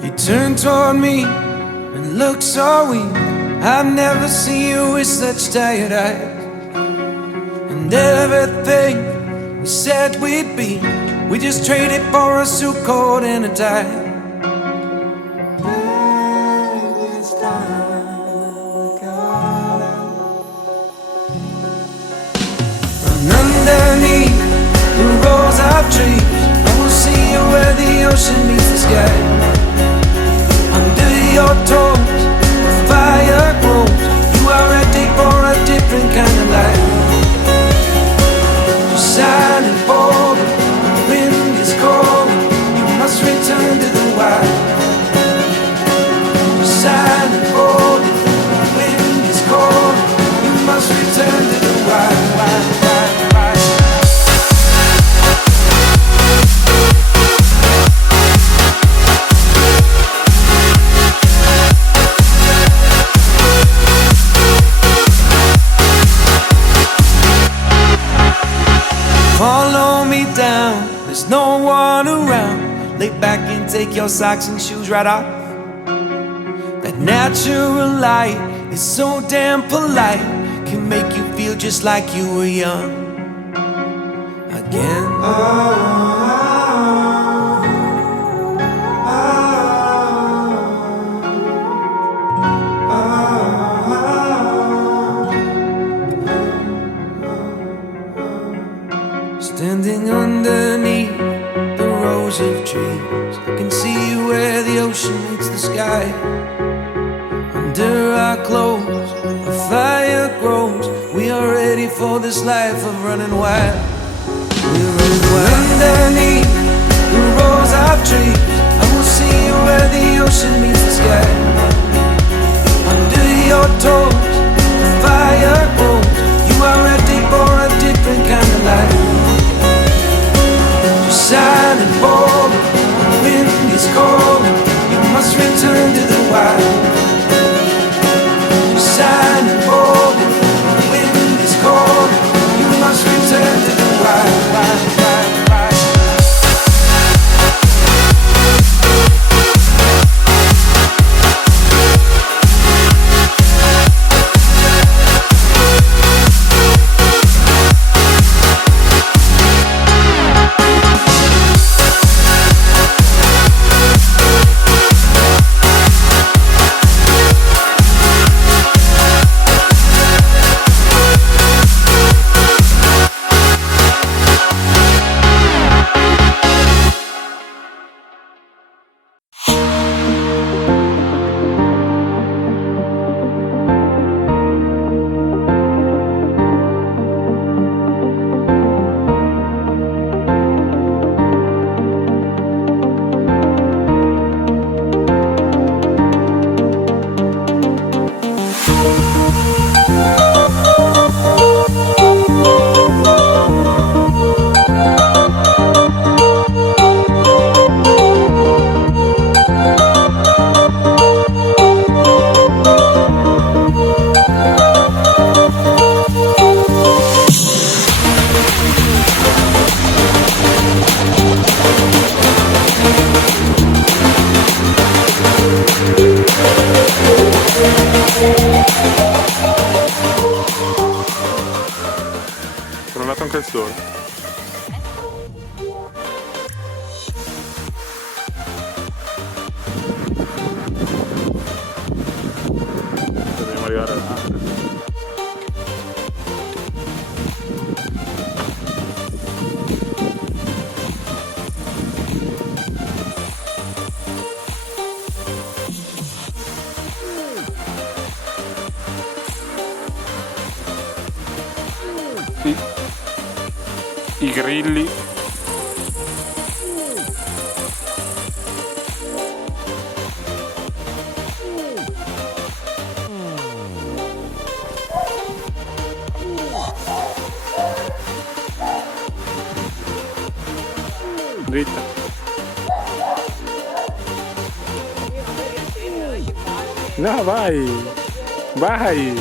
You turn toward me and look so weak. I've never seen you with such tired eyes. And everything we said we'd be, we just traded for a suit coat and a tie. And underneath the rows of trees, I will see you where the ocean meets the sky. Under your toes, the fire grows. You are ready for a different kind of life. You're silent, bold, the wind is cold. You must return to the wild. You're silent, bold, the wind is cold. You must return to the wild, wild, wild, wild. Follow me down, there's no one around. Lay back and take your socks and shoes right off. That natural light is so damn polite, can make you feel just like you were young again. Standing underneath the rows of trees, I can see where the ocean meets the sky. Under our clothes, a fire grows. We are ready for this life of running wild. We're running wild. Underneath the rows of trees, I will see you where the ocean meets the sky. Under your toes, the fire grows. You are ready for a different kind of life. You're silent, bold, the wind is cold. You must return to the wild. You're silent, bold, the wind is cold. You must return to the wild, wild, wild, wild. Sono andato anche il sole. Dobbiamo arrivare là. I grilli. Dritta. No, vai! Vai!